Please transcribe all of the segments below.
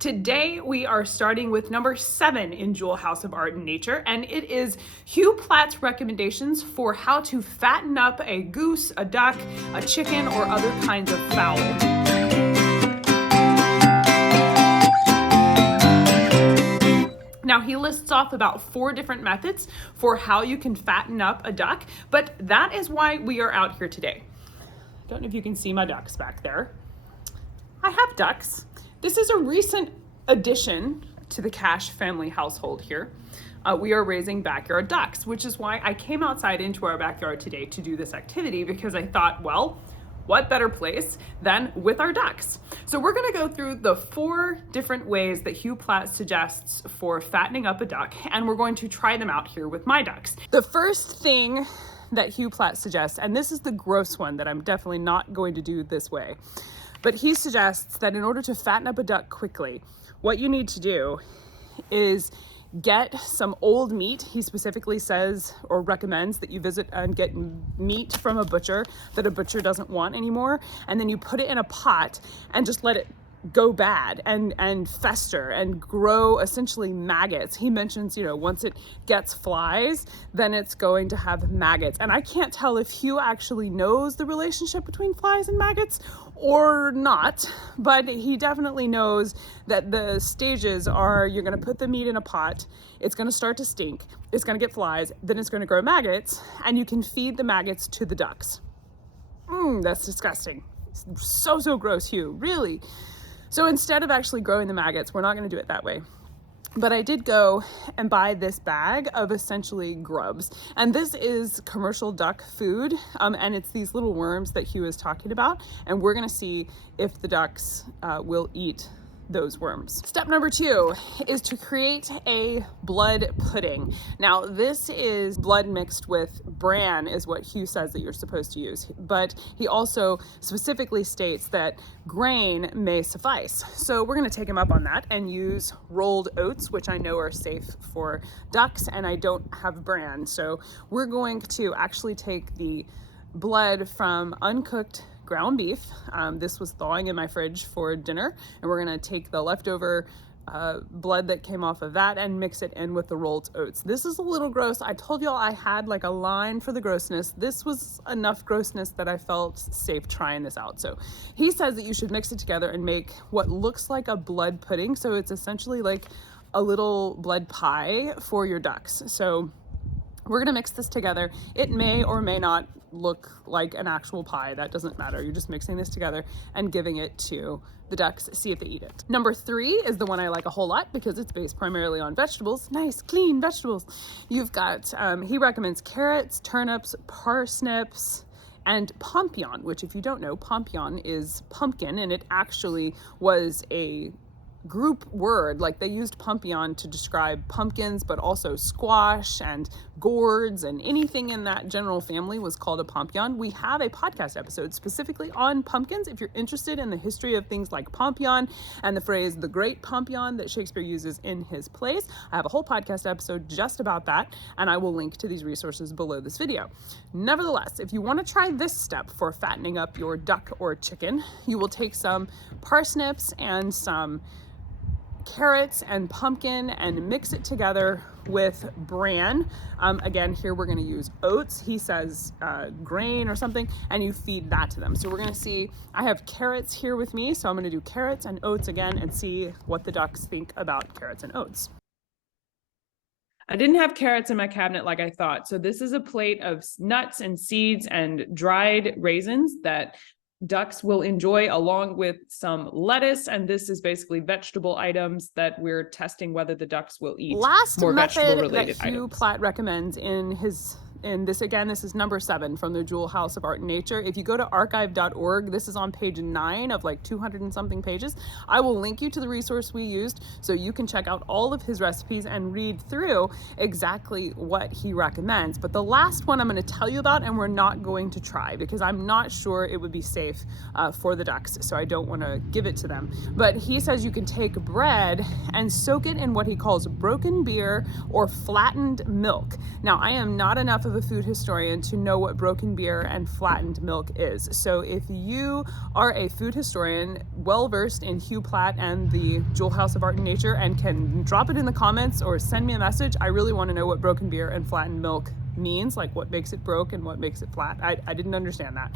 Today we are starting with number 7 in Jewel House of Art and Nature, and it is Hugh Plat's recommendations for how to fatten up a goose, a duck, a chicken, or other kinds of fowl. Now, he lists off about 4 different methods for how you can fatten up a duck, but that is why we are out here today. I don't know if you can see my ducks back there. I have ducks. This is a recent addition to the Cash family household here. We are raising backyard ducks, which is why I came outside into our backyard today to do this activity, because I thought, well, what better place than with our ducks? So we're gonna go through the 4 different ways that Hugh Plat suggests for fattening up a duck, and we're going to try them out here with my ducks. The first thing that Hugh Plat suggests, and this is the gross one that I'm definitely not going to do this way, but he suggests that in order to fatten up a duck quickly, what you need to do is get some old meat. He specifically says or recommends that you visit and get meat from a butcher that a butcher doesn't want anymore, and then you put it in a pot and just let it go bad and fester and grow essentially maggots. He mentions, once it gets flies, then it's going to have maggots. And I can't tell if Hugh actually knows the relationship between flies and maggots or not, but he definitely knows that the stages are, you're going to put the meat in a pot, it's going to start to stink, it's going to get flies, then it's going to grow maggots, and you can feed the maggots to the ducks. That's disgusting. So gross, Hugh, really. So instead of actually growing the maggots, we're not going to do it that way. But I did go and buy this bag of essentially grubs. And this is commercial duck food. And it's these little worms that Hugh is talking about. And we're going to see if the ducks will eat those worms. Step number 2 is to create a blood pudding. Now, this is blood mixed with bran is what Hugh says that you're supposed to use, but he also specifically states that grain may suffice. So we're going to take him up on that and use rolled oats, which I know are safe for ducks, and I don't have bran. So we're going to actually take the blood from uncooked ground beef. This was thawing in my fridge for dinner, and we're gonna take the leftover blood that came off of that and mix it in with the rolled oats. This is a little gross. I told y'all I had like a line for the grossness. This was enough grossness that I felt safe trying this out. So he says that you should mix it together and make what looks like a blood pudding. So it's essentially like a little blood pie for your ducks. So we're gonna mix this together. It may or may not look like an actual pie. That doesn't matter. You're just mixing this together and giving it to the ducks, see if they eat it. Number 3 is the one I like a whole lot because it's based primarily on vegetables. Nice, clean vegetables. You've got, he recommends carrots, turnips, parsnips, and pompion, which if you don't know, pompion is pumpkin, and it actually was a group word. Like they used pompion to describe pumpkins, but also squash and gourds and anything in that general family was called a pompion. We have a podcast episode specifically on pumpkins. If you're interested in the history of things like pompion and the phrase the Great Pompion that Shakespeare uses in his plays, I have a whole podcast episode just about that, and I will link to these resources below this video. Nevertheless, if you want to try this step for fattening up your duck or chicken, you will take some parsnips and some carrots and pumpkin and mix it together with bran. Again, here we're going to use oats. He says grain or something, and you feed that to them. So we're going to see, I have carrots here with me, so I'm going to do carrots and oats again and see what the ducks think about carrots and oats. I didn't have carrots in my cabinet like I thought. So this is a plate of nuts and seeds and dried raisins that ducks will enjoy, along with some lettuce, and this is basically vegetable items that we're testing whether the ducks will eat. Last more vegetable related that Hugh Plat recommends in his this is number 7 from the Jewel House of Art and Nature. If you go to archive.org, this is on page 9 of like 200 and something pages. I will link you to the resource we used so you can check out all of his recipes and read through exactly what he recommends. But the last one I'm going to tell you about, and we're not going to try because I'm not sure it would be safe for the ducks, so I don't want to give it to them. But he says you can take bread and soak it in what he calls broken beer or flattened milk. Now, I am not enough of of a food historian to know what broken beer and flattened milk is. So if you are a food historian well versed in Hugh Plat and the Jewel House of Art and Nature and can drop it in the comments or send me a message, I really want to know what broken beer and flattened milk means, like what makes it broke and what makes it flat. I didn't understand that.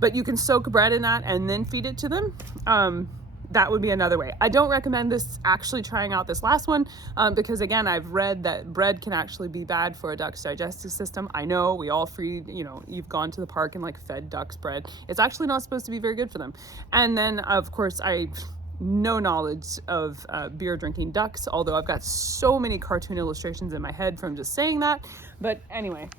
But you can soak bread in that and then feed it to them. That would be another way. I don't recommend this actually trying out this last one because again, I've read that bread can actually be bad for a duck's digestive system. I know we all you've gone to the park and like fed ducks bread. It's actually not supposed to be very good for them. And then of course, no knowledge of beer drinking ducks, although I've got so many cartoon illustrations in my head from just saying that. But anyway,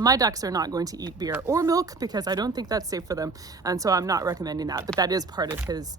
my ducks are not going to eat beer or milk because I don't think that's safe for them. And so I'm not recommending that, but that is part of his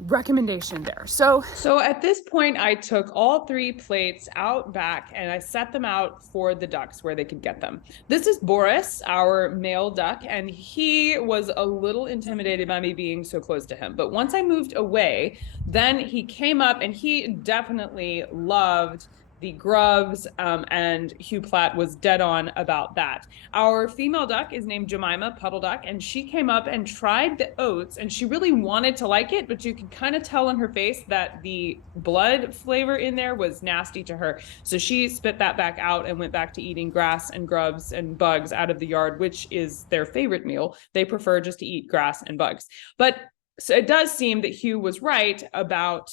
recommendation there. So at this point, I took all 3 plates out back and I set them out for the ducks where they could get them. This is Boris, our male duck, and he was a little intimidated by me being so close to him. But once I moved away, then he came up and he definitely loved the grubs, and Hugh Plat was dead on about that. Our female duck is named Jemima, puddle duck, and she came up and tried the oats, and she really wanted to like it, but you could kind of tell on her face that the blood flavor in there was nasty to her. So she spit that back out and went back to eating grass and grubs and bugs out of the yard, which is their favorite meal. They prefer just to eat grass and bugs. But so it does seem that Hugh was right about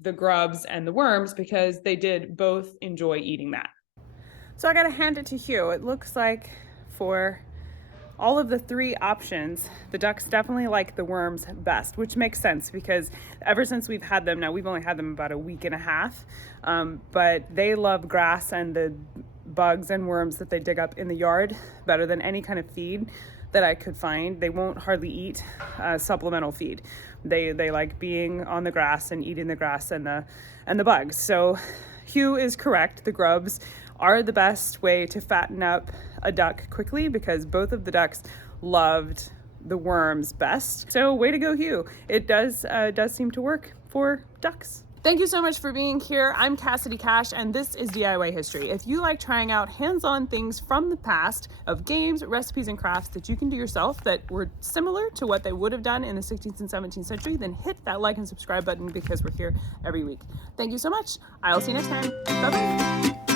the grubs and the worms because they did both enjoy eating that. So I gotta hand it to Hugh. It looks like for all of the 3 options, the ducks definitely like the worms best, which makes sense because ever since we've had them, now we've only had them about a week and a half, but they love grass and the bugs and worms that they dig up in the yard better than any kind of feed that I could find. They won't hardly eat supplemental feed. They like being on the grass and eating the grass and the bugs. So Hugh is correct. The grubs are the best way to fatten up a duck quickly because both of the ducks loved the worms best. So way to go, Hugh. It does seem to work for ducks. Thank you so much for being here. I'm Cassidy Cash, and this is DIY History. If you like trying out hands-on things from the past of games, recipes, and crafts that you can do yourself that were similar to what they would have done in the 16th and 17th century, then hit that like and subscribe button because we're here every week. Thank you so much. I'll see you next time. Bye-bye.